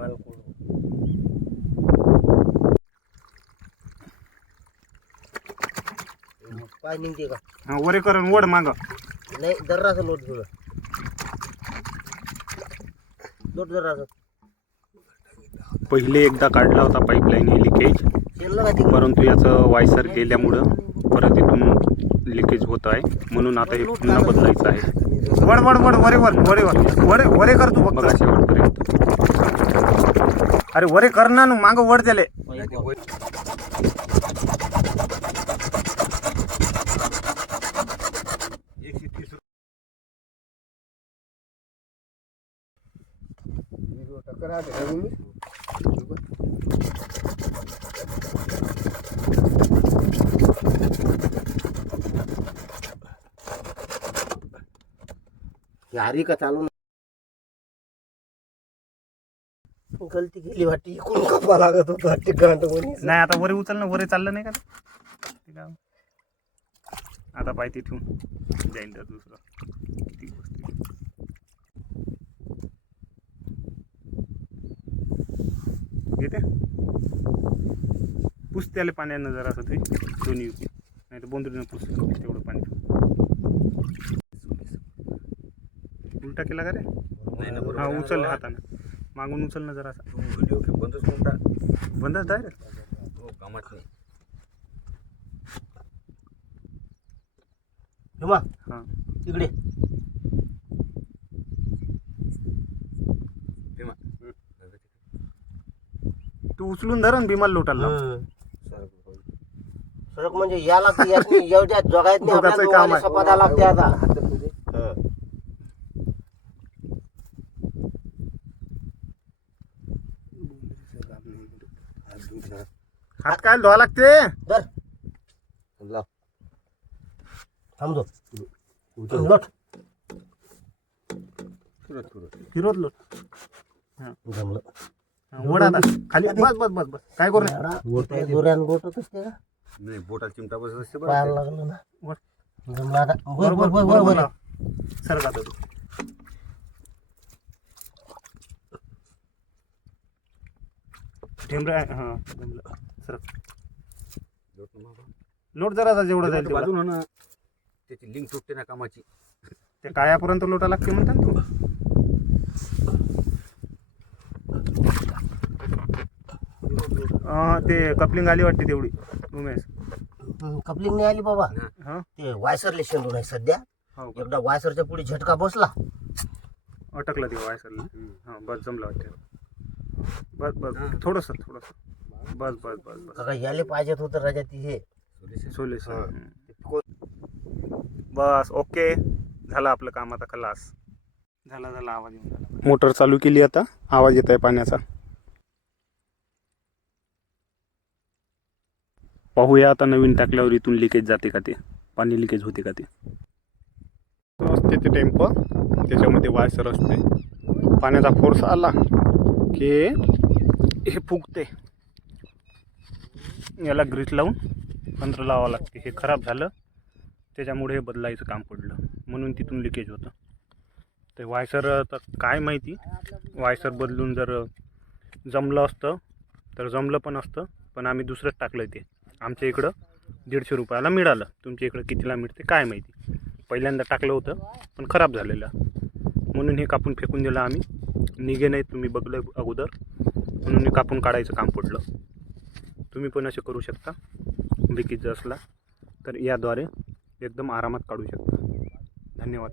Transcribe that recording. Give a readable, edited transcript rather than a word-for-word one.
माल पाय निघते का? हा वरे करून ओढ माग. नाही जरासं लोट घेऊ, लोट जरासं. पहिले एकदा काढला होता पाईपलाईन लिकेज, शेणलं का तिकडं? परंतु याचं वायसर गेल्यामुळं परत इथून लिकेज होत आहे, म्हणून आता हे पुन्हा बदलायचं आहे. वड वड वड वरे वर वरे वर वरे वरे कर तू बघा शेवटपर्यंत. अरे वरे कर ना, माग वड त्याले. यारी का चालू गलती केली वाटते, इकडून कपा लागत होत वाटते गांड म्हणे. नाही आता वरे उचल ना, वरे चाललं नाही का ते का? आता पायती ठेवून जाईन तर दुसरं ती गोष्ट. येते पुस त्याला पाण्यानं जरा असं ते दोन्ही, नाही तर बोंदरीनं पुस तेवढं पाणी. उलटा केला का रे? हा उचल हातानं, मागून उचल ना जरा. व्हिडिओ बंदच करून टाक. बंदच डायरेक्ट. हो कामात नाही. हेमा हां इकडे तू उचलून धर भीमाला लोटायला. सडक म्हणजे याला एवढ्या जगायत नाही, दोघांचं आपल्या काम आहे. दोघांना सपादा लागते आता. हात काय धुवा लागते. धर थांबतो लोट फिरवत लोट. जमलं. वड आता खाली. बस बस बस बस काय करू नये. दोऱ्यानं लोटत असते का? नाही बोटा चिमटा बसत असते पायाला लागलं ना. वर. जमलं आता. वर बरोबर वर वर वर बरोबर वर. लाव. सरक आता तू. ठेंबरे हां जमलं. सरक लोट जरा जेवढं जाईल तेवढं. बाजून ना त्याची लिंक तुटते ना कामाची. ते कायापर्यंत लोटा लागते म्हणतात ना तू. ते कपलिंग आली वाटते तेवढी उमेश. कपलिंग नाही आली बाबा. हां ते वायसरले शेंडून आहे सध्या. हो का? एकदा वायसरच्या पुढे झटका बसला. अटकला ते वायसरला. हां बस जमलं वाटते. बस बस थोडंसं थोडंसं. बस बस बस बस. काका याले पाहिजेत होतं राजा ती हे सोल्युशन. बस ओके झालं आपलं काम आता. खलास झाला झाला. आवाज येऊन झाला. मोटर चालू केली आता. आवाज येत आहे पाण्याचा. पाहूया आता नवीन टाकल्यावर इथून लिकेज जाते का, ते पाणी लिकेज होते का ते. असते ते टेम्प, त्याच्यामध्ये वायसर असते. पाण्याचा फोर्स आला की हे फुगते. याला ग्रीस लावून तंत्र लावावं लागते. हे खराब झालं त्याच्यामुळे हे बदलायचं काम पडलं, म्हणून तिथून लिकेज होतं. ते वायसर तर काय माहिती, वायसर बदलून जर जमलं असतं तर जमलं पण असतं, पण आम्ही दुसरंच टाकलं. ते आमच्या इकडं 150 रुपयाला मिळालं. तुमच्या इकडं कितीला मिळते काय माहिती. पहिल्यांदा टाकलं होतं पण खराब झालेलं, म्हणून हे कापून फेकून दिलं आम्ही. निघे नाही तुम्ही बघलं अगोदर, म्हणून हे कापून काढायचं काम पडलं. तुम्ही पण असे करू शकता. लिकेज असला तर याद्वारे एकदम आरामात काढू शकता. धन्यवाद.